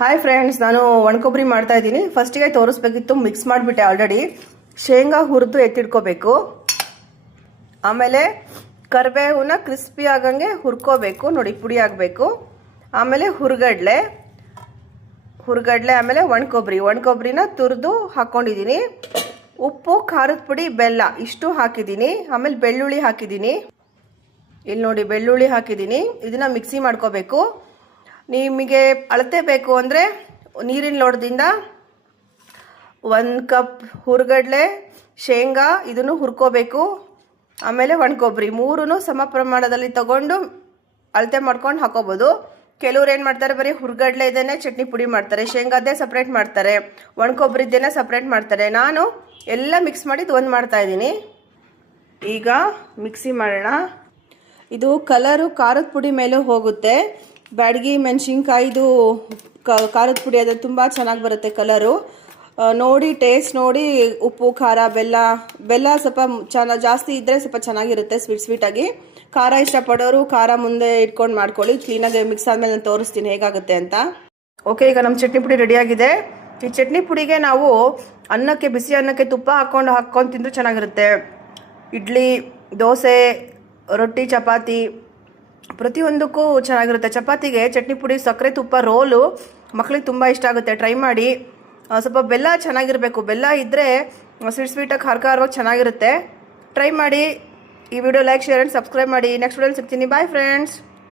Hi friends, ನಾನು ಒಣಕೊಬ್ಬರಿ ಮಾಡ್ತಾ ಇದ್ದೀನಿ. ಫಸ್ಟಿಗೆ ತೋರಿಸ್ಬೇಕಿತ್ತು, ಮಿಕ್ಸ್ ಮಾಡಿಬಿಟ್ಟೆ ಆಲ್ರೆಡಿ. ಶೇಂಗಾ ಹುರಿದು ಎತ್ತಿಟ್ಕೋಬೇಕು. ಆಮೇಲೆ ಕರಿಬೇವನ್ನ ಕ್ರಿಸ್ಪಿ ಆಗಂಗೆ ಹುರ್ಕೋಬೇಕು, ನೋಡಿ ಪುಡಿ ಆಗಬೇಕು. ಆಮೇಲೆ ಹುರ್ಗಡ್ಲೆ, ಆಮೇಲೆ ಒಣಕೊಬ್ಬರಿನ ತುರಿದು ಹಾಕ್ಕೊಂಡಿದ್ದೀನಿ. ಉಪ್ಪು, ಖಾರದ ಪುಡಿ, ಬೆಲ್ಲ ಇಷ್ಟು ಹಾಕಿದ್ದೀನಿ. ಆಮೇಲೆ ಬೆಳ್ಳುಳ್ಳಿ ಹಾಕಿದ್ದೀನಿ. ಇಲ್ಲಿ ನೋಡಿ ಬೆಳ್ಳುಳ್ಳಿ ಹಾಕಿದ್ದೀನಿ. ಇದನ್ನ ಮಿಕ್ಸಿ ಮಾಡ್ಕೋಬೇಕು. ನಿಮಗೆ ಅಳತೆ ಬೇಕು ಅಂದರೆ ನೀರಿನ ಲೋಟದಿಂದ 1 ಕಪ್ ಹುರ್ಗಡ್ಲೆ, ಶೇಂಗಾ ಇದನ್ನು ಹುರ್ಕೋಬೇಕು. ಆಮೇಲೆ ಒಣಕೊಬ್ಬರಿ ಮೂರೂ ಸಮ ಪ್ರಮಾಣದಲ್ಲಿ ತಗೊಂಡು ಅಳತೆ ಮಾಡ್ಕೊಂಡು ಹಾಕೋಬೋದು. ಕೆಲವ್ರು ಏನು ಮಾಡ್ತಾರೆ, ಬರೀ ಹುರ್ಗಡ್ಲೆ ಇದೇನೆ ಚಟ್ನಿ ಪುಡಿ ಮಾಡ್ತಾರೆ, ಶೇಂಗಾದೇ ಸಪ್ರೇಟ್ ಮಾಡ್ತಾರೆ, ಒಣಕೊಬ್ಬರಿದ್ದೇನೆ ಸಪ್ರೇಟ್ ಮಾಡ್ತಾರೆ. ನಾನು ಎಲ್ಲ ಮಿಕ್ಸ್ ಮಾಡಿ ಒಂದು ಮಾಡ್ತಾ ಇದ್ದೀನಿ. ಈಗ ಮಿಕ್ಸಿ ಮಾಡೋಣ. ಇದು ಕಲರು ಖಾರದ ಪುಡಿ ಮೇಲೂ ಹೋಗುತ್ತೆ. ಬ್ಯಾಡಗಿ ಮೆಣಸಿನ್ಕಾಯಿದು ಖಾರದ ಪುಡಿ ಅದು ತುಂಬ ಚೆನ್ನಾಗಿ ಬರುತ್ತೆ ಕಲರು. ನೋಡಿ ಟೇಸ್ಟ್ ನೋಡಿ, ಉಪ್ಪು, ಖಾರ, ಬೆಲ್ಲ ಸ್ವಲ್ಪ ಜಾಸ್ತಿ ಇದ್ದರೆ ಸ್ವಲ್ಪ ಚೆನ್ನಾಗಿರುತ್ತೆ, ಸ್ವೀಟಾಗಿ. ಖಾರ ಇಷ್ಟಪಡೋರು ಖಾರ ಮುಂದೆ ಇಟ್ಕೊಂಡು ಮಾಡ್ಕೊಳ್ಳಿ. ಕ್ಲೀನಾಗಿ ಮಿಕ್ಸ್ ಆದಮೇಲೆ ನಾನು ತೋರಿಸ್ತೀನಿ ಹೇಗಾಗುತ್ತೆ ಅಂತ. ಓಕೆ, ಈಗ ನಮ್ಮ ಚಟ್ನಿ ಪುಡಿ ರೆಡಿಯಾಗಿದೆ. ಈ ಚಟ್ನಿ ಪುಡಿಗೆ ನಾವು ಅನ್ನಕ್ಕೆ, ಬಿಸಿ ಅನ್ನಕ್ಕೆ ತುಪ್ಪ ಹಾಕ್ಕೊಂಡು ತಿಂದರೂ ಚೆನ್ನಾಗಿರುತ್ತೆ. ಇಡ್ಲಿ, ದೋಸೆ, ರೊಟ್ಟಿ, ಚಪಾತಿ ಪ್ರತಿಯೊಂದಕ್ಕೂ ಚೆನ್ನಾಗಿರುತ್ತೆ. ಚಪಾತಿಗೆ ಚಟ್ನಿ ಪುಡಿ, ಸಕ್ಕರೆ ತುಪ್ಪ ರೋಲು ಮಕ್ಳಿಗೆ ತುಂಬ ಇಷ್ಟ ಆಗುತ್ತೆ. ಟ್ರೈ ಮಾಡಿ. ಸ್ವಲ್ಪ ಬೆಲ್ಲ ಚೆನ್ನಾಗಿರಬೇಕು. ಬೆಲ್ಲ ಇದ್ದರೆ ಸ್ವೀಟಾಗಿ ಖಾರವಾಗಿ ಚೆನ್ನಾಗಿರುತ್ತೆ. ಟ್ರೈ ಮಾಡಿ. ಈ video like, share and subscribe ಮಾಡಿ. ನೆಕ್ಸ್ಟ್ ವಿಡಿಯೋಲಿ ಸಿಗ್ತೀನಿ. Bye friends.